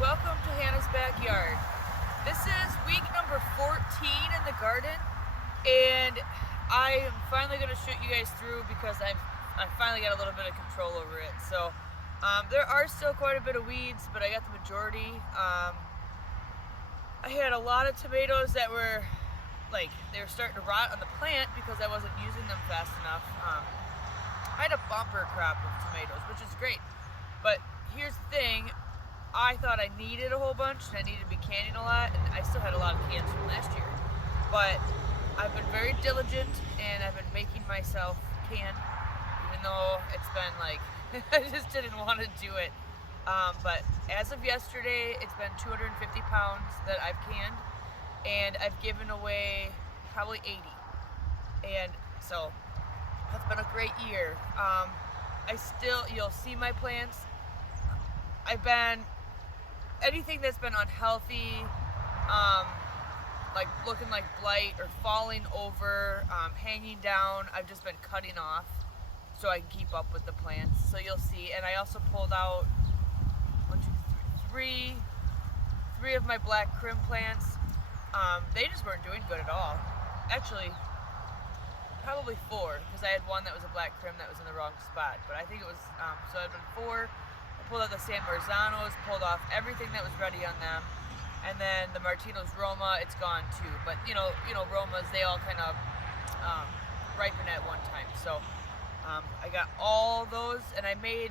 welcome to Hannah's Backyard. This is week number 14 in the garden, and I am finally going to shoot you guys through because I finally got a little bit of control over it. So there are still quite a bit of weeds, but I got the majority. I had a lot of tomatoes that were they were starting to rot on the plant because I wasn't using them fast enough. I had a bumper crop of tomatoes, which is great, but here's the thing. I thought I needed a whole bunch and I needed to be canning a lot, and I still had a lot of cans from last year. But I've been very diligent and I've been making myself can, even though it's been I just didn't want to do it. But as of yesterday, it's been 250 pounds that I've canned, and I've given away probably 80. And so that's been a great year. You'll see my plants. Anything that's been unhealthy, like looking like blight or falling over, hanging down, I've just been cutting off so I can keep up with the plants. So you'll see. And I also pulled out three of my black crim plants. They just weren't doing good at all. Actually, probably four, because I had one that was a black crim that was in the wrong spot. But I think it was, so I've been four. Pulled out the San Marzanos, pulled off everything that was ready on them, and then the Martino's Roma, it's gone too. But you know, Romas, they all kind of ripen at one time. So I got all those, and I made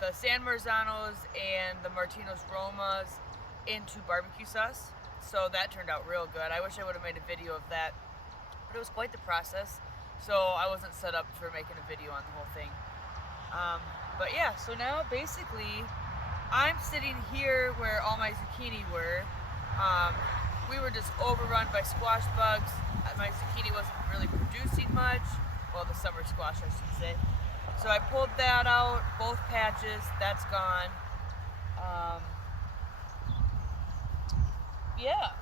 the San Marzanos and the Martino's Romas into barbecue sauce. So that turned out real good. I wish I would have made a video of that, but it was quite the process. So I wasn't set up for making a video on the whole thing. But yeah, so now basically I'm sitting here where all my zucchini were. We were just overrun by squash bugs. My zucchini wasn't really producing much. Well, the summer squash, I should say. So I pulled that out, both patches, that's gone. Yeah,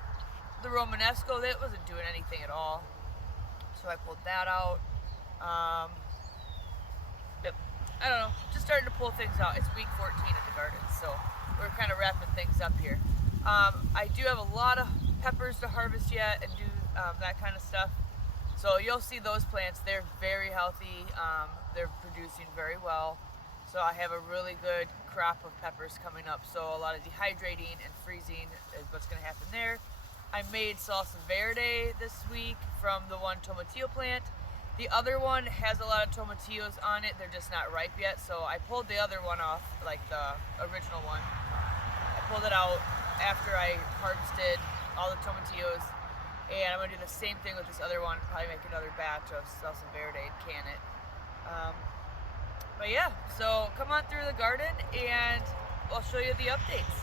the Romanesco, that wasn't doing anything at all. So I pulled that out. I don't know, just starting to pull things out. It's week 14 in the garden, so we're kind of wrapping things up here. I do have a lot of peppers to harvest yet and do that kind of stuff. So you'll see those plants. They're very healthy. They're producing very well. So I have a really good crop of peppers coming up. So a lot of dehydrating and freezing is what's going to happen there. I made salsa verde this week from the one tomatillo plant. The other one has a lot of tomatillos on it. They're just not ripe yet. So I pulled the other one off, like the original one. I pulled it out after I harvested all the tomatillos. And I'm going to do the same thing with this other one. Probably make another batch of salsa verde and can it. But yeah, so come on through the garden and I'll show you the updates.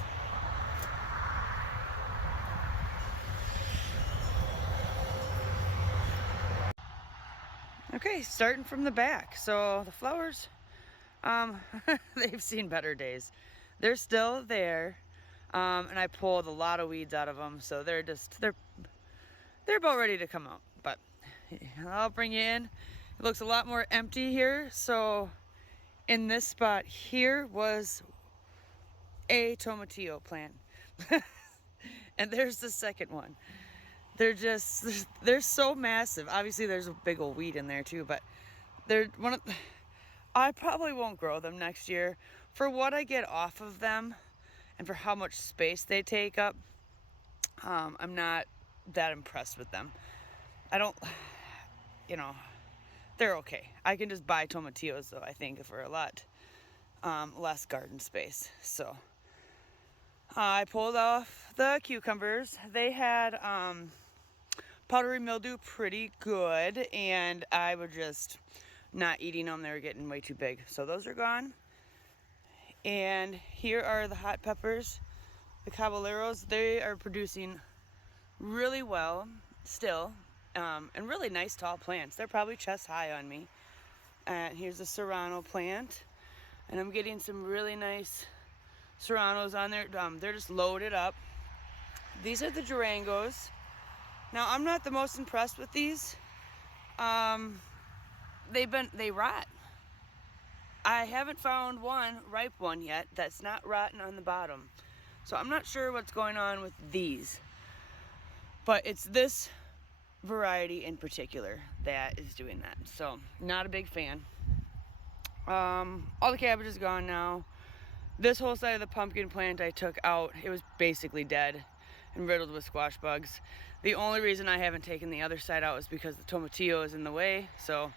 Okay, starting from the back. So the flowers, they've seen better days. They're still there, and I pulled a lot of weeds out of them, so they're about ready to come out. But I'll bring you in. It looks a lot more empty here. So in this spot here was a tomatillo plant, and there's the second one. They're so massive. Obviously there's a big old weed in there too, but I probably won't grow them next year. For what I get off of them and for how much space they take up, I'm not that impressed with them. I don't, they're okay. I can just buy tomatillos though, I think, for a lot less garden space. So I pulled off the cucumbers. They had powdery mildew pretty good, and I was just not eating them. They were getting way too big. So those are gone. And here are the hot peppers, the caballeros. They are producing really well still, and really nice tall plants. They're probably chest high on me. And here's a serrano plant, and I'm getting some really nice serranos on there. They're just loaded up. These are the Durangos. Now, I'm not the most impressed with these. They rot. I haven't found one ripe one yet that's not rotten on the bottom. So I'm not sure what's going on with these, but it's this variety in particular that is doing that. So not a big fan. All the cabbage is gone now. This whole side of the pumpkin plant I took out. It was basically dead and riddled with squash bugs. The only reason I haven't taken the other side out is because the tomatillo is in the way. So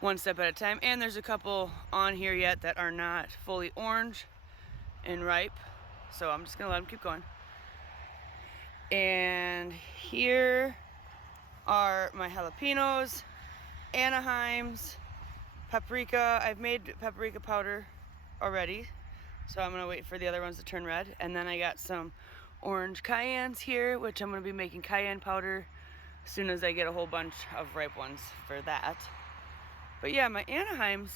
one step at a time. And there's a couple on here yet that are not fully orange and ripe. So I'm just gonna let them keep going. And here are my jalapenos, Anaheims, paprika. I've made paprika powder already, so I'm gonna wait for the other ones to turn red. And then I got some orange cayennes here, which I'm gonna be making cayenne powder as soon as I get a whole bunch of ripe ones for that. But yeah, my Anaheims,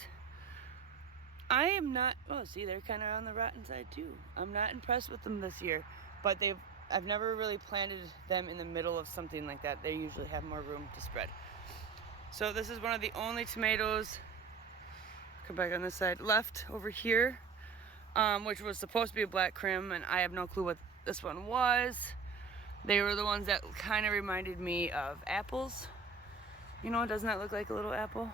I am not, oh, see, they're kind of on the rotten side too. I'm not impressed with them this year, but I've never really planted them in the middle of something like that. They usually have more room to spread. So this is one of the only tomatoes, come back on this side, left over here, which was supposed to be a black crim, and I have no clue what this one was. They were the ones that kind of reminded me of apples. You know, doesn't that look like a little apple?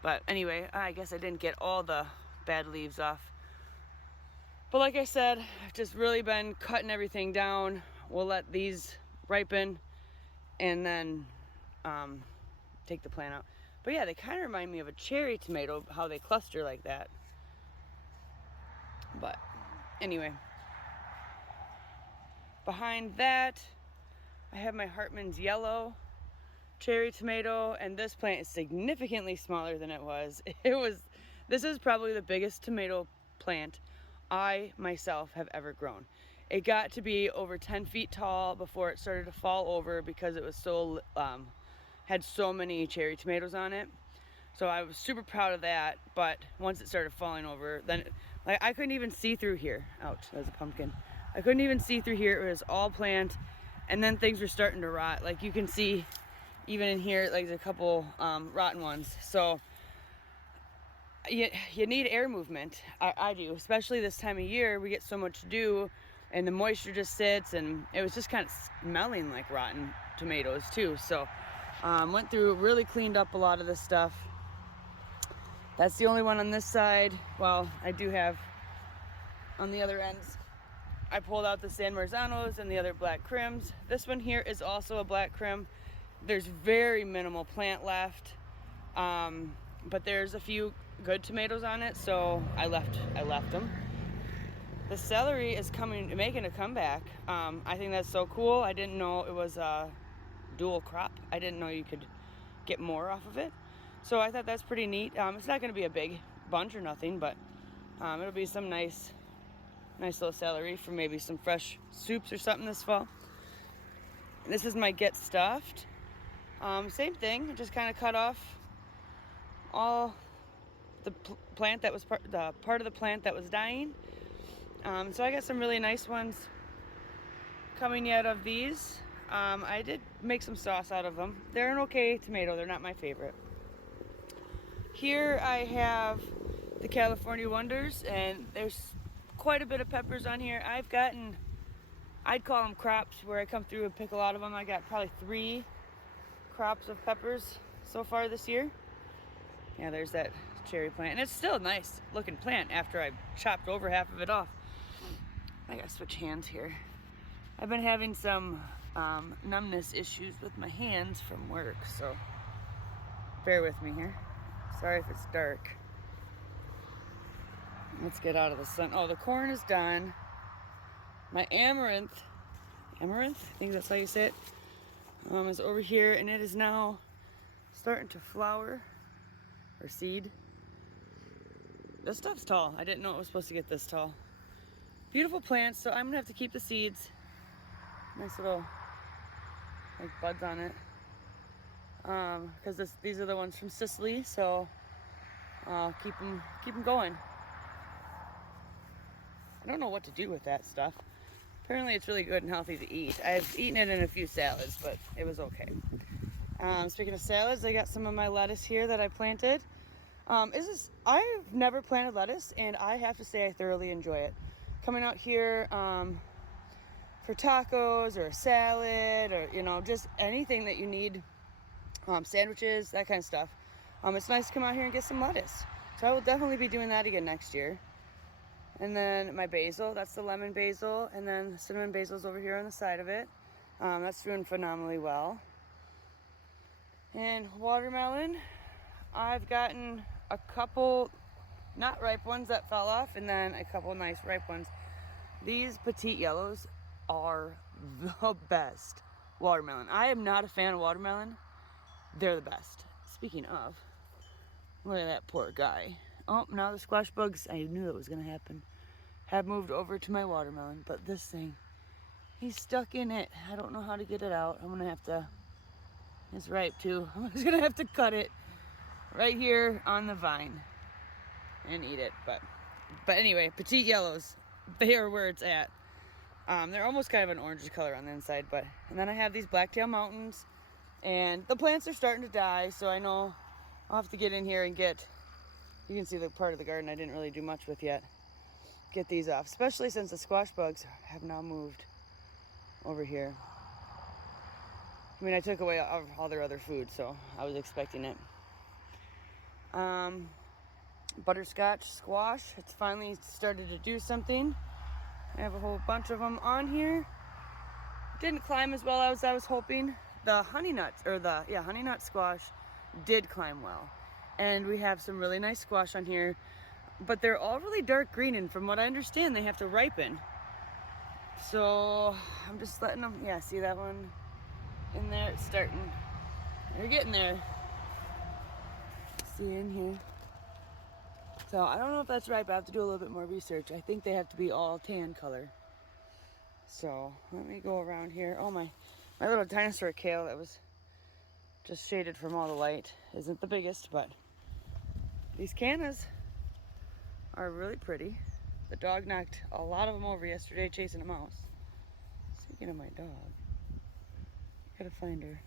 But anyway, I guess I didn't get all the bad leaves off. But like I said, I've just really been cutting everything down. We'll let these ripen and then take the plant out. But yeah, they kind of remind me of a cherry tomato, how they cluster like that. But anyway, behind that, I have my Hartman's yellow cherry tomato, and this plant is significantly smaller than it was. This is probably the biggest tomato plant I myself have ever grown. It got to be over 10 feet tall before it started to fall over because it was so had so many cherry tomatoes on it. So I was super proud of that, but once it started falling over, then like I couldn't even see through here. Ouch, that was a pumpkin. I couldn't even see through here. It was all plant, and then things were starting to rot. Like you can see even in here, like there's a couple rotten ones. So you need air movement. I do, especially this time of year. We get so much dew and the moisture just sits, and it was just kind of smelling like rotten tomatoes too. So went through, really cleaned up a lot of this stuff. That's the only one on this side. Well, I do have on the other ends. I pulled out the San Marzanos and the other black crims. This one here is also a black crim. There's very minimal plant left, but there's a few good tomatoes on it, so I left them. The celery is making a comeback. I think that's so cool. I didn't know it was a dual crop. I didn't know you could get more off of it. So I thought that's pretty neat. It's not going to be a big bunch or nothing, but it'll be some nice little celery for maybe some fresh soups or something this fall. This is my Get Stuffed. Same thing, just kind of cut off all the plant that was part of the plant that was dying. So I got some really nice ones coming yet of these. I did make some sauce out of them. They're an okay tomato, they're not my favorite. Here I have the California Wonders, and there's quite a bit of peppers on here. I'd call them crops, where I come through and pick a lot of them. I got probably 3 crops of peppers so far this year. Yeah, there's that cherry plant, and it's still a nice looking plant after I chopped over half of it off. I gotta switch hands here. I've been having some numbness issues with my hands from work, so bear with me here. Sorry if it's dark. Let's get out of the sun. Oh, the corn is done. My amaranth, I think that's how you say it, is over here, and it is now starting to flower or seed. This stuff's tall. I didn't know it was supposed to get this tall. Beautiful plants, so I'm gonna have to keep the seeds. Nice little like buds on it. Because these are the ones from Sicily, so I'll keep them going. I don't know what to do with that stuff. Apparently it's really good and healthy to eat. I've eaten it in a few salads, but it was okay. Speaking of salads, I got some of my lettuce here that I planted. I've never planted lettuce, and I have to say I thoroughly enjoy it. coming out here for tacos or a salad or, you know, just anything that you need, sandwiches, that kind of stuff. It's nice to come out here and get some lettuce. So I will definitely be doing that again next year. And then my basil, that's the lemon basil, and then the cinnamon basil's over here on the side of it. That's doing phenomenally well. And watermelon, I've gotten a couple not ripe ones that fell off, and then a couple nice ripe ones. These petite yellows are the best watermelon. I am not a fan of watermelon. They're the best. Speaking of, look at that poor guy. Oh, now the squash bugs, I knew that was going to happen, have moved over to my watermelon. But this thing, he's stuck in it. I don't know how to get it out. I'm going to have to, it's ripe too. I'm just going to have to cut it right here on the vine and eat it. But anyway, petite yellows, they are where it's at. They're almost kind of an orange color on the inside. And then I have these Blacktail Mountains, and the plants are starting to die, so I know I'll have to get in here and get, you can see the part of the garden I didn't really do much with yet, get these off, especially since the squash bugs have now moved over here. I mean, I took away all their other food, so I was expecting it. Butterscotch squash, it's finally started to do something. I have a whole bunch of them on here. Didn't climb as well as I was hoping. The honey nuts, honey nut squash did climb well. And we have some really nice squash on here, but they're all really dark green, and from what I understand, they have to ripen. So I'm just letting them, yeah, see that one in there? It's starting, they're getting there. See in here. So I don't know if that's ripe. I have to do a little bit more research. I think they have to be all tan color. So let me go around here. Oh, my little dinosaur kale that was just shaded from all the light isn't the biggest, but these cannas are really pretty. The dog knocked a lot of them over yesterday chasing a mouse. Speaking of my dog, I gotta find her.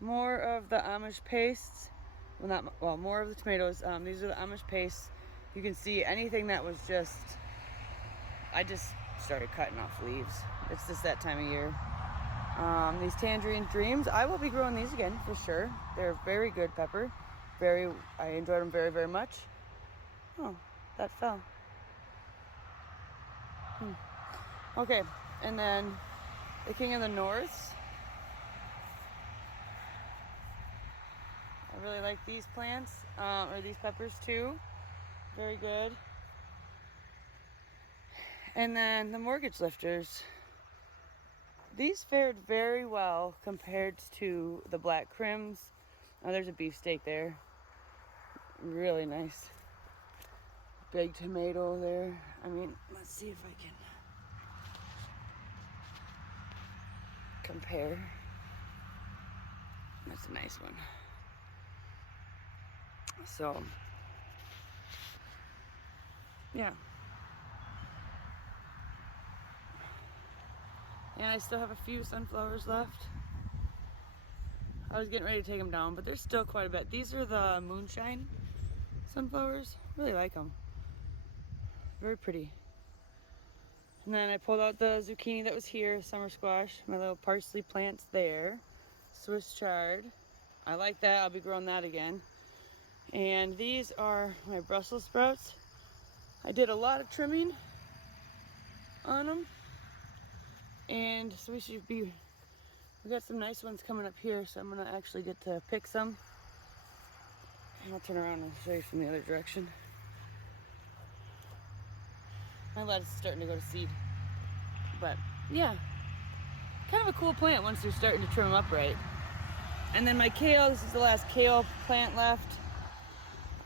More of the Amish pastes. More of the tomatoes. These are the Amish pastes. You can see anything that was I just started cutting off leaves. It's just that time of year. These Tangerine Dreams, I will be growing these again for sure. They're very good pepper. I enjoyed them very, very much. Oh, that fell. Okay, and then the King of the North. I really like these plants, or these peppers too. Very good. And then the Mortgage Lifters. These fared very well compared to the Black Crims. Oh, there's a beefsteak there. Really nice. Big tomato there. I mean, let's see if I can compare. That's a nice one. So, yeah. And I still have a few sunflowers left. I was getting ready to take them down, but there's still quite a bit. These are the Moonshine sunflowers. Really like them. Very pretty. And then I pulled out the zucchini that was here, summer squash, my little parsley plants there. Swiss chard. I like that. I'll be growing that again. And these are my Brussels sprouts. I did a lot of trimming on them. And so we got some nice ones coming up here, so I'm gonna actually get to pick some. And I'll turn around and show you from the other direction. My lettuce is starting to go to seed. But yeah, kind of a cool plant once you're starting to trim them up right. And then my kale, this is the last kale plant left.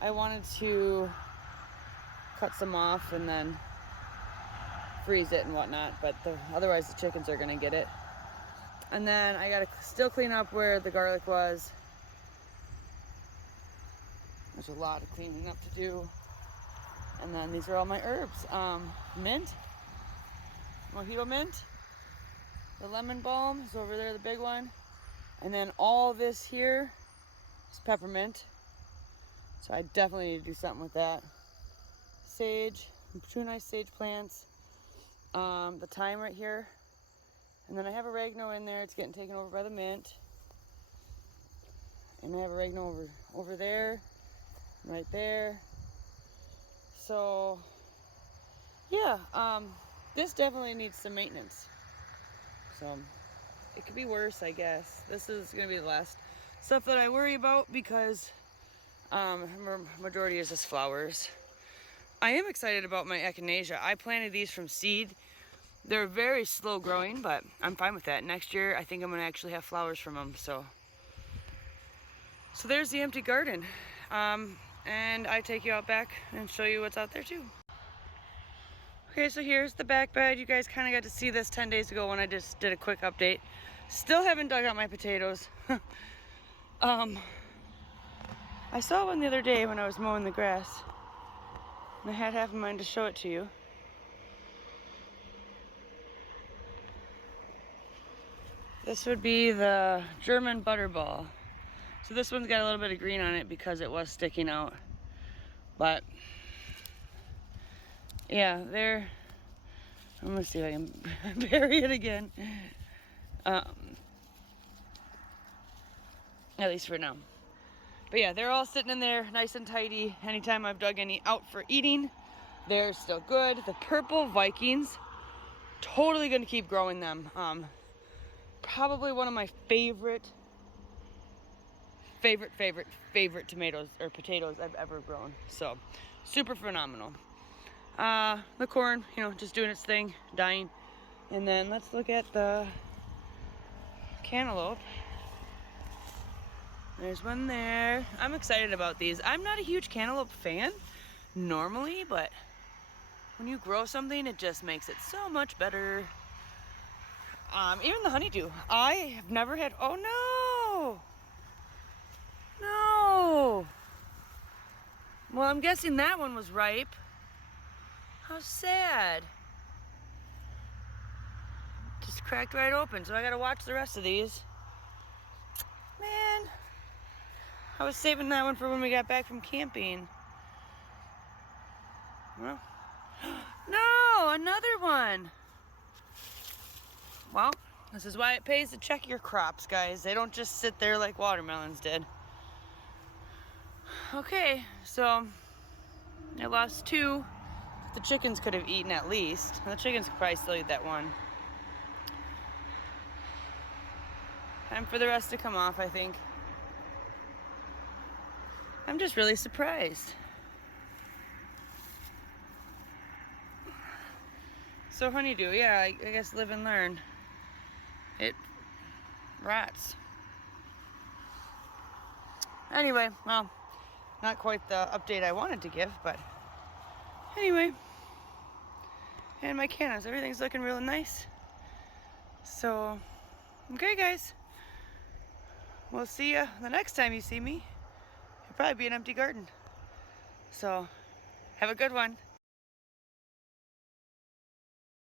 I wanted to cut some off and then freeze it and whatnot, but otherwise the chickens are gonna get it. And then I gotta still clean up where the garlic was. There's a lot of cleaning up to do. And then these are all my herbs. Mint, mojito mint, the lemon balm is over there, the big one. And then all this here is peppermint. So I definitely need to do something with that. sage, 2 nice sage plants, the thyme right here, and then I have oregano in there. It's getting taken over by the mint, and I have oregano over there, right there. So yeah, this definitely needs some maintenance. So it could be worse, I guess. This is gonna be the last stuff that I worry about because majority is just flowers. I am excited about my echinacea. I planted these from seed. They're very slow growing, but I'm fine with that. Next year, I think I'm gonna actually have flowers from them. So there's the empty garden. And I take you out back and show you what's out there too. Okay, so here's the back bed. You guys kind of got to see this 10 days ago when I just did a quick update. Still haven't dug out my potatoes. I saw one the other day when I was mowing the grass, and I had half in mind to show it to you. This would be the German butterball. So this one's got a little bit of green on it because it was sticking out. But yeah, I'm gonna see if I can bury it again. At least for now. But yeah, they're all sitting in there nice and tidy. Anytime I've dug any out for eating, they're still good. The purple Vikings, totally gonna keep growing them. Probably one of my favorite tomatoes or potatoes I've ever grown. So super phenomenal. The corn, just doing its thing, dying. And then let's look at the cantaloupe. There's one there. I'm excited about these. I'm not a huge cantaloupe fan normally, but when you grow something, it just makes it so much better. Even the honeydew. I have never had, oh no! No! Well, I'm guessing that one was ripe. How sad. Just cracked right open, so I gotta watch the rest of these. Man, I was saving that one for when we got back from camping. Well, no, another one. Well, this is why it pays to check your crops, guys. They don't just sit there like watermelons did. Okay, so I lost 2. The chickens could have eaten at least. The chickens could probably still eat that one. Time for the rest to come off, I think. I'm just really surprised. So honeydew, yeah, I guess live and learn. It rots. Anyway, well, not quite the update I wanted to give, but anyway. And my cannas, everything's looking real nice. So, okay guys. We'll see you the next time you see me. It'll probably be an empty garden. So, have a good one.